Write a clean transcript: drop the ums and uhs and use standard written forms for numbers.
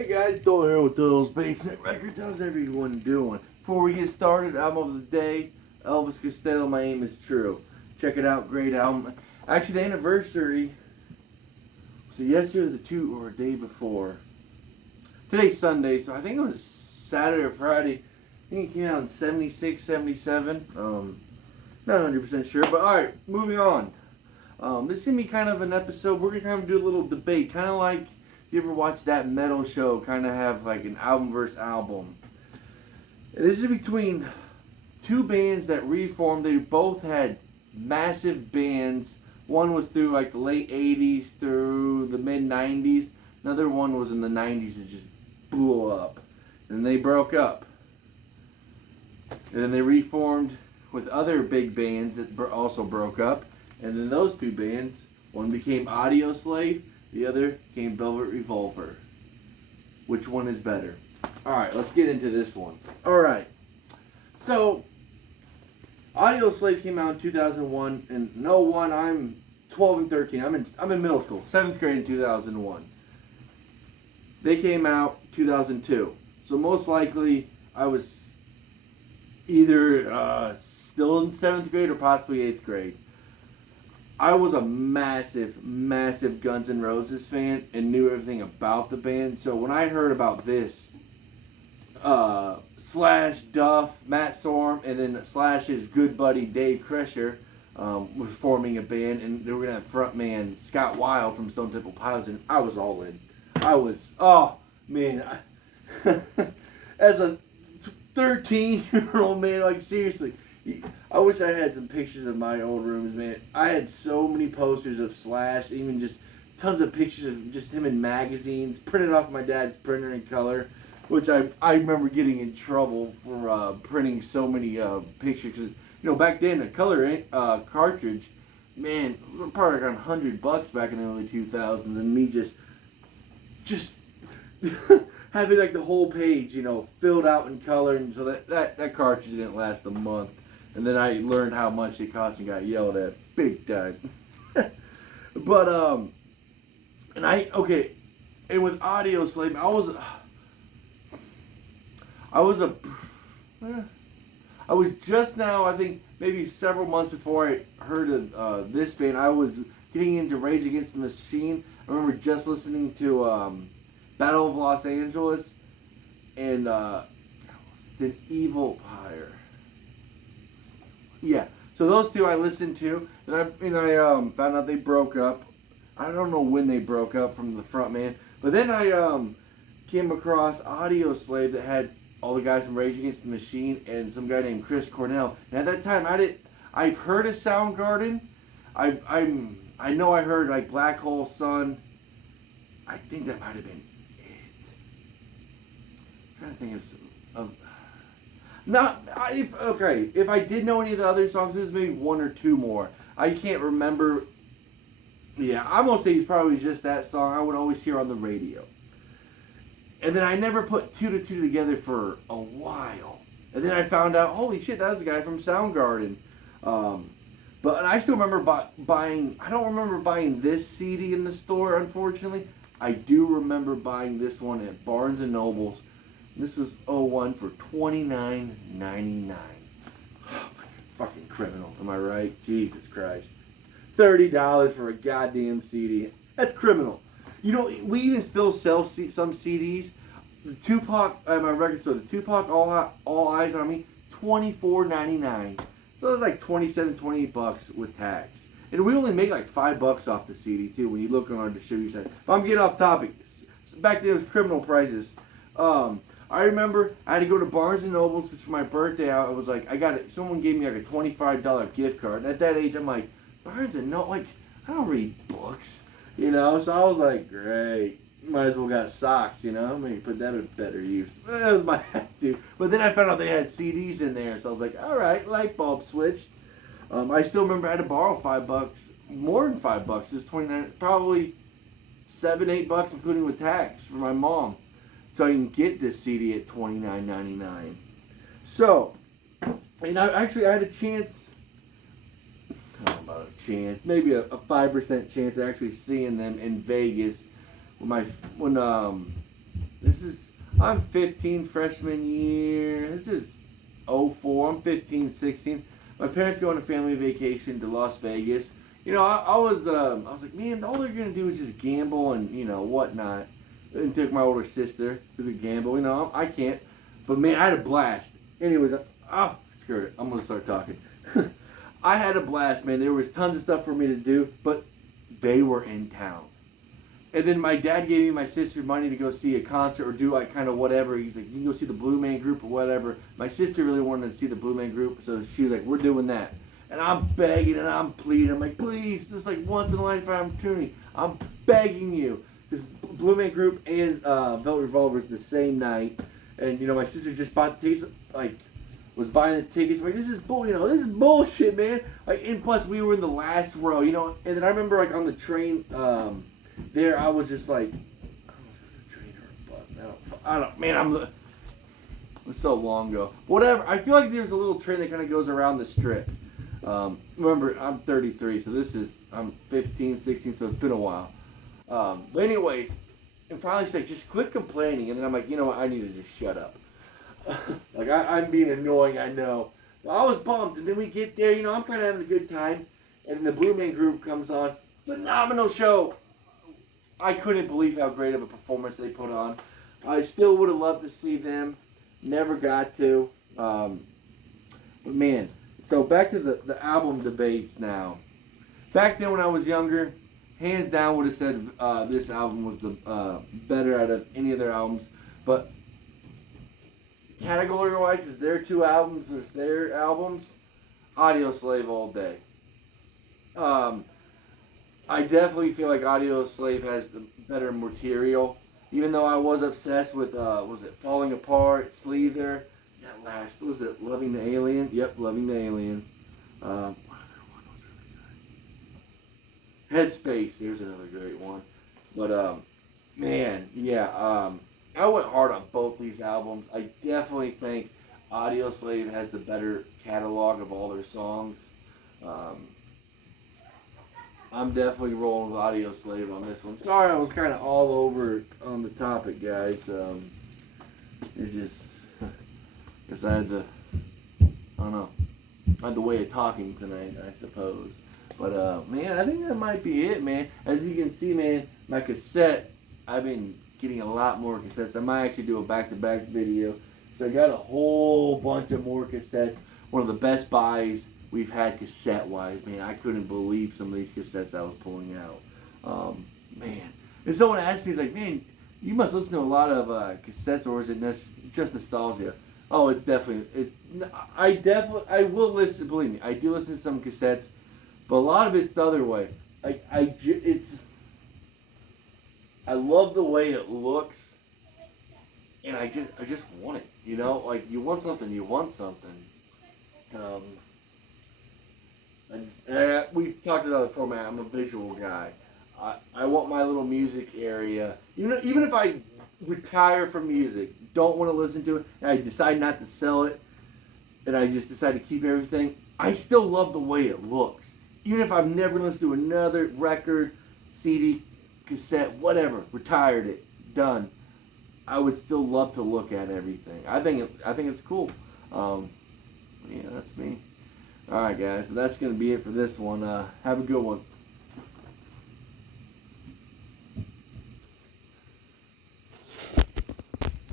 Hey guys, Dole here with Dole's Basement Records. How's everyone doing? Before we get started, album of the day, Elvis Costello, My Aim Is True. Check it out, great album. Actually, the anniversary was yesterday, or a day before. Today's Sunday, so I think it was Saturday or Friday. I think it came out in 76, 77. Not 100% sure, but alright, moving on. This is going to be kind of an episode. We're going to kind of do a little debate, kind of like you ever watch that metal show, kind of have like an album versus album. And this is between two bands that reformed. They both had massive bands. One was through like the late 80s through the mid 90s. Another one was in the 90s that just blew up. And they broke up. And then they reformed with other big bands that also broke up. And then those two bands, one became AudioSlave, the other became Velvet Revolver. Which one is better? Alright, let's get into this one. Alright. So, AudioSlave came out in 2001. And in 01, I'm 12 and 13. I'm in middle school. 7th grade in 2001. They came out 2002. So most likely, I was either still in 7th grade or possibly 8th grade. I was a massive, massive Guns N' Roses fan and knew everything about the band. So when I heard about this, Slash, Duff, Matt Sorum, and then Slash's good buddy Dave Kresher was forming a band, and they were going to have frontman Scott Weill from Stone Temple Pilots, and I was all in. I was, oh man, as a 13-year-old man, like seriously, I wish I had some pictures of my old rooms, man. I had so many posters of Slash, even just tons of pictures of just him in magazines, printed off my dad's printer in color, which I remember getting in trouble for printing so many pictures. Because, you know, back then, a color cartridge, man, probably like $100 back in the early 2000s, and me just having like the whole page, you know, filled out in color, and so that cartridge didn't last a month. And then I learned how much it cost and got yelled at big time. But and with AudioSlave, I was just now, I think maybe several months before I heard of this band, I was getting into Rage Against the Machine. I remember just listening to Battle of Los Angeles and the Evil Pyre. Yeah, so those two I listened to, and I found out they broke up. I don't know when they broke up from the front man, but then I came across AudioSlave that had all the guys from Rage Against the Machine and some guy named Chris Cornell. And at that time, I've heard of Soundgarden. I know I heard like Black Hole Sun. I think that might have been it. I'm trying to think of if I did know any of the other songs, it was maybe one or two more. I can't remember. Yeah, I'm gonna say it's probably just that song I would always hear on the radio. And then I never put two to two together for a while. And then I found out, holy shit, that was the guy from Soundgarden. But I still remember buying. I don't remember buying this CD in the store, unfortunately. I do remember buying this one at Barnes and Nobles. This was 01 for $29.99. Fucking criminal, am I right? Jesus Christ. $30 for a goddamn CD. That's criminal. You know, we even still sell some CDs. The Tupac, at my record store, the Tupac All Eyes on Me, $24.99. So it's like $27-$28 with tax. And we only make like $5 off the CD too when you look on our distributor site. If I'm getting off topic, back then it was criminal prices. I remember I had to go to Barnes and Nobles because for my birthday I was like, someone gave me like a $25 gift card. And at that age I'm like, Barnes and Nobles, like, I don't read books, you know? So I was like, great, might as well got socks, you know? Maybe put that to better use. That was my attitude. But then I found out they had CDs in there, so I was like, alright, light bulb switched. I still remember I had to borrow $5, more than $5. It was $29, probably $7-8, including with tax, for my mom. So I can get this CD at $29.99. So, and I had a chance, I don't know about a chance, maybe a 5% chance of actually seeing them in Vegas when I'm 15 freshman year. This is '04. I'm 15, 16. My parents go on a family vacation to Las Vegas. I was like, man, all they're gonna do is just gamble and whatnot. And took my older sister to the gamble. I can't. But man, I had a blast. Anyways, screw it. I'm gonna start talking. I had a blast, man. There was tons of stuff for me to do, but they were in town. And then my dad gave me my sister money to go see a concert or do like kind of whatever. He's like, you can go see the Blue Man Group or whatever. My sister really wanted to see the Blue Man Group, so she was like, we're doing that. And I'm begging and I'm pleading. I'm like, please, this is like once in a lifetime opportunity. I'm begging you. Because Blue Man Group and Velvet Revolver is the same night. And, my sister just bought the tickets, was buying the tickets. Like, this is bullshit, man. And plus we were in the last row, And then I remember, on the train, there, I was just like, I don't know if it was a train or a bus. I don't, it was so long ago. Whatever. I feel like there's a little train that kind of goes around the strip. Remember, I'm 33, so I'm 15, 16, so it's been a while. But anyways, and finally she's like, just quit complaining. And then I'm like, you know what, I need to just shut up. I'm being annoying, I know. But I was bummed, and then we get there, I'm kind of having a good time. And then the Blue Man Group comes on. Phenomenal show. I couldn't believe how great of a performance they put on. I still would have loved to see them. Never got to. But man, so back to the album debates now. Back then when I was younger, hands down would have said this album was the better out of any of their albums. But category-wise, is their two albums, there's their albums, AudioSlave all day. I definitely feel like AudioSlave has the better material. Even though I was obsessed with, was it Falling Apart, Sleether, that last, was it Loving the Alien? Yep, Loving the Alien. What other one was really good? Headspace, there's another great one. But, man, yeah, I went hard on both these albums. I definitely think AudioSlave has the better catalog of all their songs. I'm definitely rolling with AudioSlave on this one. Sorry, I was kind of all over on the topic, guys. It's just, guess I had to, I don't know, I had the way of talking tonight, I suppose. But, man, I think that might be it, man. As you can see, man, my cassette, I've been getting a lot more cassettes. I might actually do a back-to-back video. So I got a whole bunch of more cassettes. One of the best buys we've had cassette-wise, man. I couldn't believe some of these cassettes I was pulling out. Man. If someone asked me, he's like, man, you must listen to a lot of cassettes, or is it just nostalgia? Oh, it's definitely, I will listen, believe me, I do listen to some cassettes, but a lot of it's the other way. I love the way it looks, and I just want it, you want something, you want something. We've talked about it before, man. I'm a visual guy. I want my little music area. Even if I retire from music, don't want to listen to it, and I decide not to sell it, and I just decide to keep everything, I still love the way it looks. Even if I've never listened to another record, CD, cassette, whatever, retired it, done, I would still love to look at everything. I think it's cool. Yeah, that's me. Alright guys, so that's going to be it for this one. Have a good one.